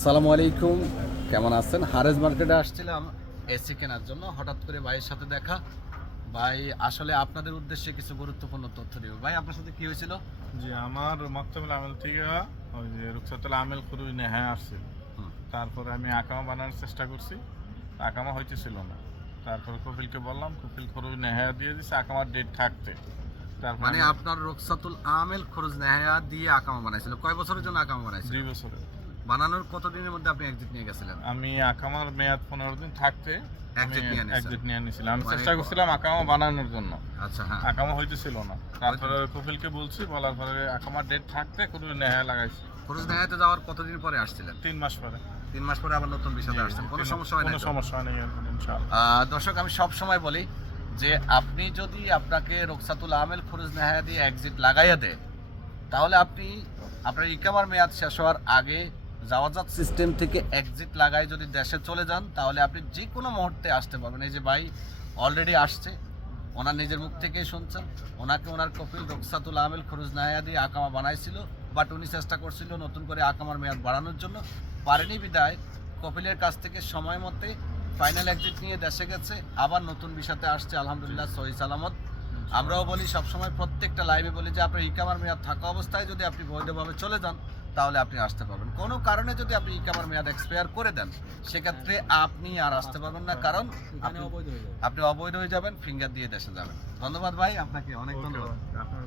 আসসালামু আলাইকুম, কেমন আছেন? হারেজ মার্কেটে আসছিলাম এসি কেনার জন্য। হঠাৎ করে ভাইয়ের সাথে দেখা। ভাই আসলে আপনাদের উদ্দেশ্যে কিছু গুরুত্বপূর্ণ তথ্য দিব। ভাই আপনার সাথে কি হয়েছিল? জি, আমার মাকতাবুল আমেল থেকে ওই যে রুকসাতুল আমেল খুবই নেহায় আসছিল। হুম। তারপরে আমি আকামা বানানোর চেষ্টা করছি, আকামা হইতেছিল না। তারপরে কপিলকে বললাম, কপিল খুবই নেহায়া দিয়ে দিছে আকামার ডেট থাকতে। তারপর মানে আপনার রুকসাতুল আমেল খরচ নেহায়া দিয়ে আকামা বানাইছিল। কয় বছরের জন্য আকামা বানাইছিল? 2 বছরে বানানোর কতদিনের মধ্যে আপনি এক্সিট নিয়ে গেছিলেন? আমি আকামার মেয়াদ 15 দিন থাকতে এক্সিট নিয়ে নিয়েছেন? এক্সিট নিয়ে নিয়েছিলাম। আমি মানে চেষ্টা করছিলাম আকামা বানানোর জন্য, আচ্ছা, হ্যাঁ। আকামা হইতেছিল না। তারপরে কপিলকে বলছি, বলার পরে আকামার ডেট থাকতে খুবই নেহায়া লাগাইছি। খরচ নেহায়াতে যাওয়ার কতদিন পরে আসছিলেন? 3 মাস পরে। 3 মাস পরে আবার নতুন বিষয়ে আসছেন। কোনো সমস্যা হয় না? কোনো সমস্যা নেই এখন ইনশাআল্লাহ। দর্শক, আমি সব সময় বলি যে আপনি যদি আপনাকে রুকসাতুল আমেল খরচ নেহায়া দিয়ে এক্সিট লাগাইয়া দেয়, তাহলে আপনি আপনার ইকামার মেয়াদ শেষ হওয়ার আগে যাওয়াজাত সিস্টেম থেকে এক্সিট লাগাই যদি দেশে চলে যান, তাহলে আপনি যে কোনো মুহূর্তে আসতে পারবেন। এই যে ভাই অলরেডি আসছে, ওনার নিজের মুখ থেকেই শুনছেন। ওনাকে ওনার কপিল রুকসাতুল আমেল খরচ নেহায়া দিয়ে আকামা বানাইছিল, বাট উনি চেষ্টা করছিল নতুন করে আকামার মেয়াদ বাড়ানোর জন্য, পারেনি বিদায় কপিলের কাছ থেকে সময় মতে ফাইনাল এক্সিট নিয়ে দেশে গেছে, আবার নতুন বিষয়তে আসছে আলহামদুলিল্লাহ সহি সালামত। আমরাও বলি সবসময়, প্রত্যেকটা লাইভে বলি যে আপনার ইকামার মেয়াদ থাকা অবস্থায় যদি আপনি বৈধভাবে চলে যান, তাহলে আপনি আসতে পারবেন। কোনো কারণে যদি আপনি ইকামার মেয়াদ এক্সপায়ার করে দেন, সেক্ষেত্রে আপনি আর আসতে পারবেন না, কারণ আপনি অবৈধ হয়ে যাবেন, ফিঙ্গার দিয়ে দেশে যাবেন। ধন্যবাদ ভাই, আপনাকে অনেক ধন্যবাদ। আপনার